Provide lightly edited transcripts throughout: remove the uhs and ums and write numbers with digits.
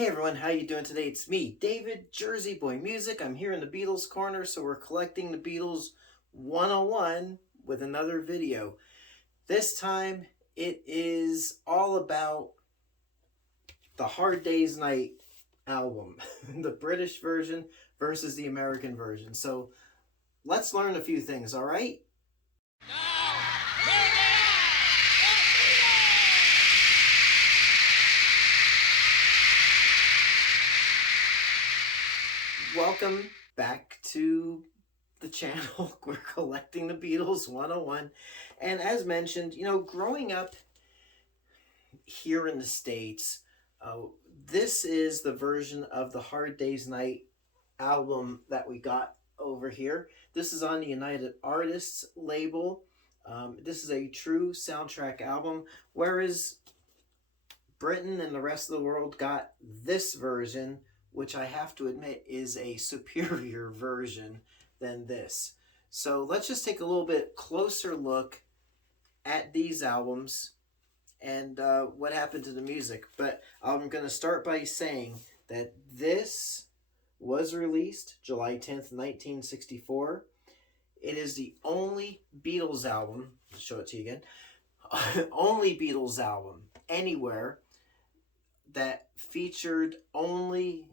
Hey everyone, how you doing today? It's me, David, Jersey Boy Music. I'm here in the Beatles corner, so we're collecting the Beatles 101 with another video. This time it is all about the Hard Day's Night album, the British version versus the American version. So let's learn a few things, all right? Welcome back to the channel. We're collecting the Beatles 101. And as mentioned, growing up here in the States, this is the version of the Hard Day's Night album that we got over here. This is on the United Artists label. This is a true soundtrack album, whereas Britain and the rest of the world got this version, which I have to admit is a superior version than this. So let's just take a little bit closer look at these albums and what happened to the music. But I'm going to start by saying that this was released July 10th, 1964. It is the only Beatles album, I'll show it to you again, only Beatles album anywhere that featured only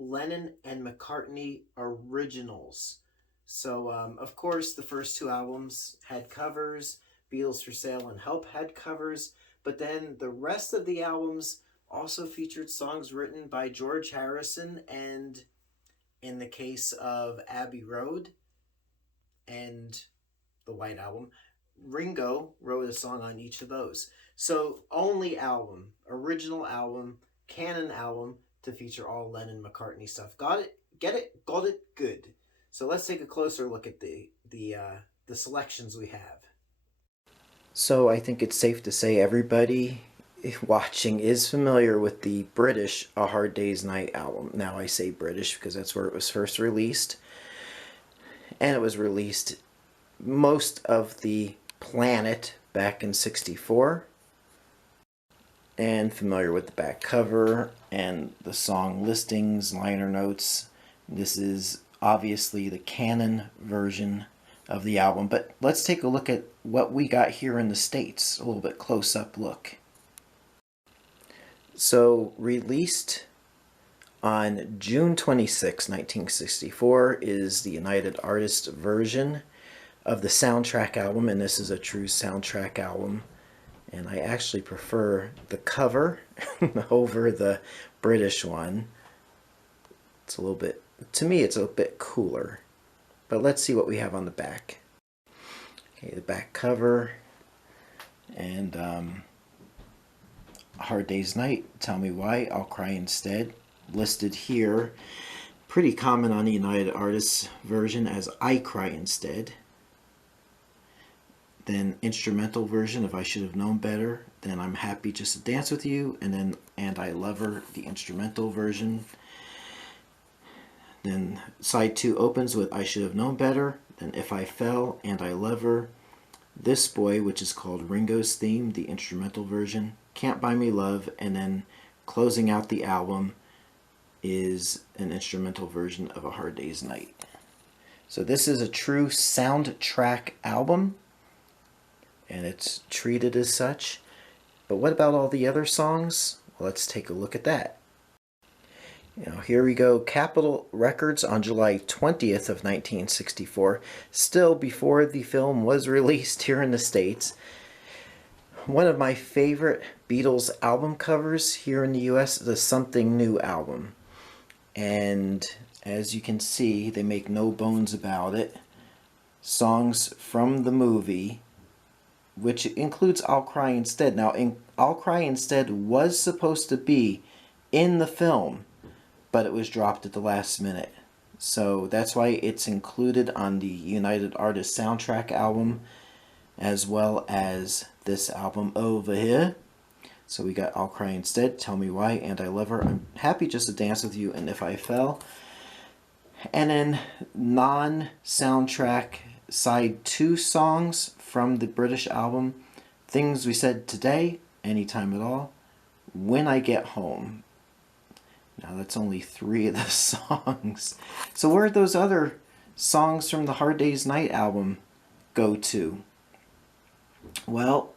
Lennon and McCartney originals. So, of course, the first two albums had covers. Beatles for Sale and Help had covers. But then the rest of the albums also featured songs written by George Harrison, and in the case of Abbey Road and the White Album, Ringo wrote a song on each of those. So only album, original album, canon album to feature all Lennon McCartney stuff. Got it? Get it? Got it? Good. So let's take a closer look at the selections we have. So I think it's safe to say everybody watching is familiar with the British A Hard Day's Night album. Now I say British because that's where it was first released. And it was released most of the planet back in '64. And familiar with the back cover and the song listings, liner notes. This is obviously the canon version of the album, but let's take a look at what we got here in the States, a little bit close-up look. So, released on June 26, 1964 is the United Artists version of the soundtrack album, and this is a true soundtrack album. And I actually prefer the cover over the British one. It's a little bit, to me, it's a bit cooler. But let's see what we have on the back. Okay, the back cover. And A Hard Day's Night, Tell Me Why, I'll Cry Instead. Listed here, pretty common on the United Artists version as I Cry Instead. Then instrumental version of I Should Have Known Better, then I'm Happy Just to Dance With You, and then And I Love Her, the instrumental version. Then side 2 opens with I Should Have Known Better, then If I Fell, And I Love Her, This Boy, which is called Ringo's Theme, the instrumental version, Can't Buy Me Love, and then closing out the album is an instrumental version of A Hard Day's Night. So this is a true soundtrack album, and it's treated as such. But what about all the other songs? Well, let's take a look at that. Here we go. Capitol Records on July 20th of 1964, still before the film was released here in the States. One of my favorite Beatles album covers here in the US, the Something New album. And as you can see, they make no bones about it. Songs from the movie, which includes I'll Cry Instead. Now, I'll Cry Instead was supposed to be in the film, but it was dropped at the last minute. So that's why it's included on the United Artists soundtrack album, as well as this album over here. So we got I'll Cry Instead, Tell Me Why, And I Love Her, I'm Happy Just to Dance With You, and If I Fell. And then non-soundtrack side 2 songs from the British album, Things We Said Today, Anytime at All, When I Get Home. Now that's only 3 of the songs. So where'd those other songs from the Hard Day's Night album go to? Well,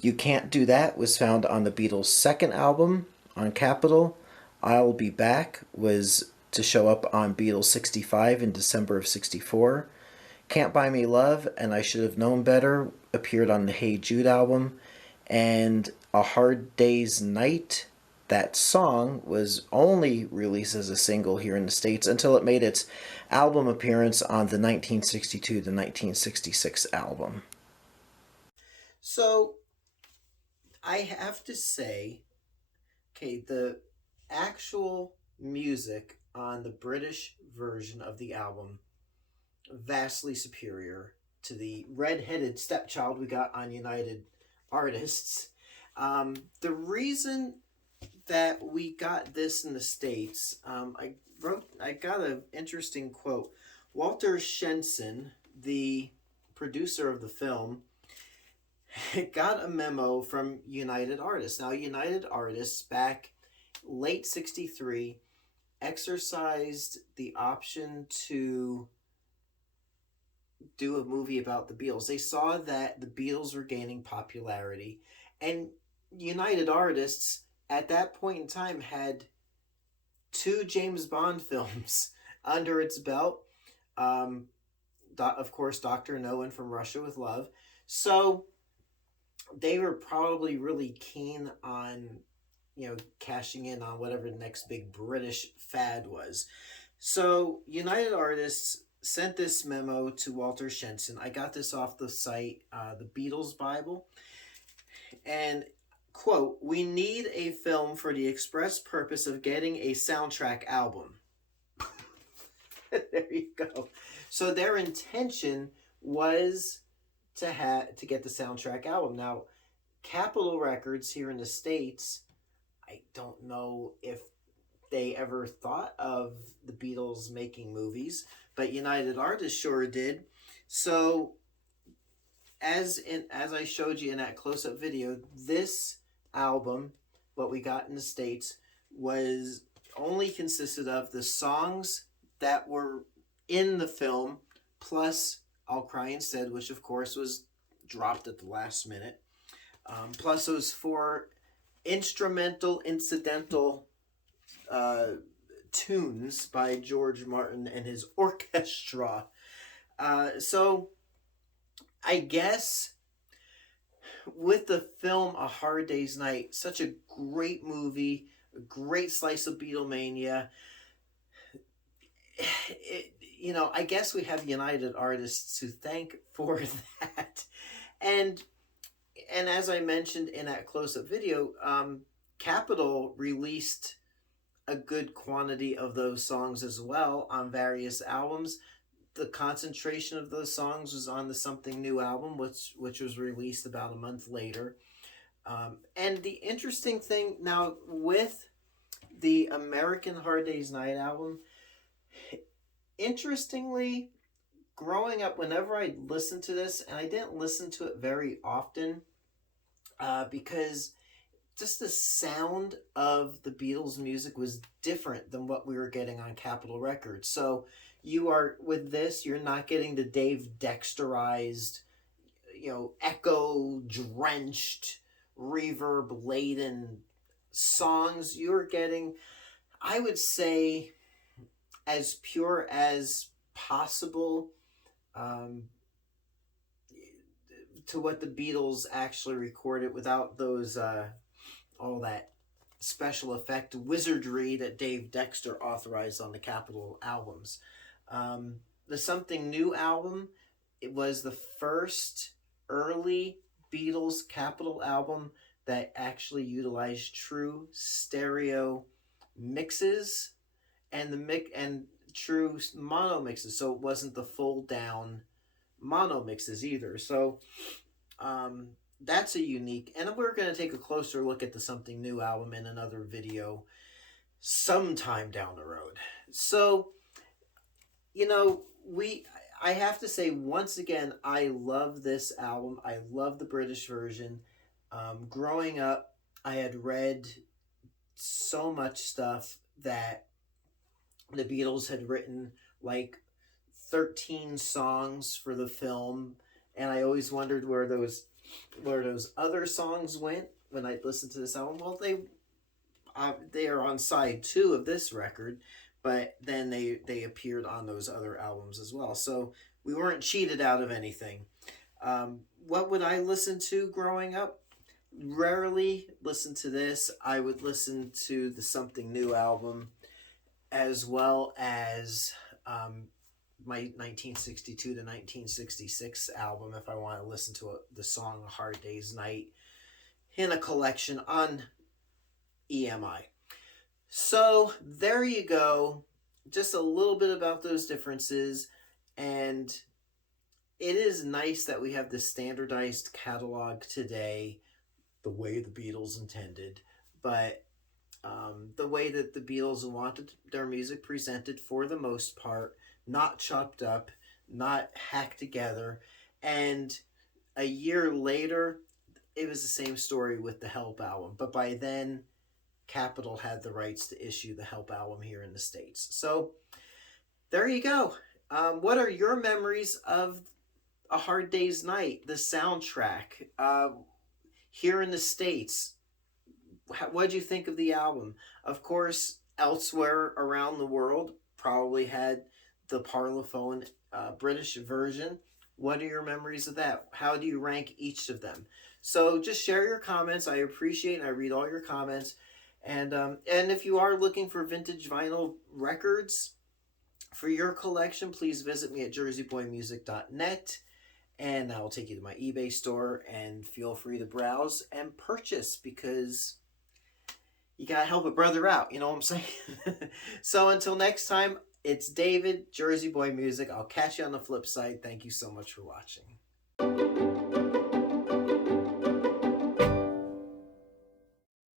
You Can't Do That was found on the Beatles' second album on Capitol. I'll Be Back was to show up on Beatles 65 in December of 64. Can't Buy Me Love and I Should Have Known Better appeared on the Hey Jude album. And A Hard Day's Night, that song, was only released as a single here in the States until it made its album appearance on the 1962 to 1966 album. So, I have to say, okay, the actual music on the British version of the album vastly superior to the red-headed stepchild we got on United Artists. The reason that we got this in the States, I got an interesting quote. Walter Shenson, the producer of the film, got a memo from United Artists. Now, United Artists, back late 63, exercised the option to do a movie about the Beatles. They saw that the Beatles were gaining popularity, and United Artists at that point in time had 2 James Bond films under its belt. Of course, Dr. No and From Russia with Love. So they were probably really keen on, cashing in on whatever the next big British fad was. So United Artists sent this memo to Walter Shenson. I got this off the site, the Beatles Bible. And, quote, "We need a film for the express purpose of getting a soundtrack album." There you go. So their intention was to get the soundtrack album. Now, Capitol Records here in the States, I don't know if they ever thought of the Beatles making movies, but United Artists sure did. So, as I showed you in that close-up video, this album, what we got in the States, was only consisted of the songs that were in the film, plus I'll Cry Instead, which of course was dropped at the last minute, plus those 4 instrumental, incidental tunes by George Martin and his orchestra. So I guess with the film A Hard Day's Night, such a great movie, a great slice of Beatlemania, I guess we have United Artists to thank for that. And as I mentioned in that close-up video, Capitol released a good quantity of those songs as well on various albums. The concentration of those songs was on the Something New album, which was released about a month later. And the interesting thing now with the American Hard Day's Night album, interestingly, growing up, whenever I listened to this, and I didn't listen to it very often, because just the sound of the Beatles' music was different than what we were getting on Capitol Records. So with this, you're not getting the Dave Dexterized, echo-drenched, reverb-laden songs. You're getting, I would say, as pure as possible, to what the Beatles actually recorded, without those all that special effect wizardry that Dave Dexter authorized on the Capitol albums. The Something New album, it was the first early Beatles Capitol album that actually utilized true stereo mixes and true mono mixes. So it wasn't the full down mono mixes either. So that's a unique, and we're going to take a closer look at the Something New album in another video sometime down the road. So, I have to say, once again, I love this album. I love the British version. Growing up, I had read so much stuff that the Beatles had written like 13 songs for the film, and I always wondered where those other songs went when I listened to this album. Well, they are on side 2 of this record, but then they appeared on those other albums as well. So we weren't cheated out of anything. What would I listen to growing up? Rarely listen to this. I would listen to the Something New album, as well as my 1962 to 1966 album if I want to listen to the song A Hard Day's Night in a collection on EMI. So there you go. Just a little bit about those differences. And it is nice that we have this standardized catalog today, the way the Beatles intended. But the way that the Beatles wanted their music presented for the most part, not chopped up, not hacked together. And a year later, it was the same story with the Help album. But by then, Capitol had the rights to issue the Help album here in the States. So there you go. What are your memories of A Hard Day's Night, the soundtrack, here in the States? What did you think of the album? Of course, elsewhere around the world probably had the Parlophone British version. What are your memories of that? How do you rank each of them? So just share your comments. I appreciate and I read all your comments. And if you are looking for vintage vinyl records for your collection, please visit me at jerseyboymusic.net. And I will take you to my eBay store, and feel free to browse and purchase, because you got to help a brother out. You know what I'm saying? So until next time, it's David, Jersey Boy Music. I'll catch you on the flip side. Thank you so much for watching.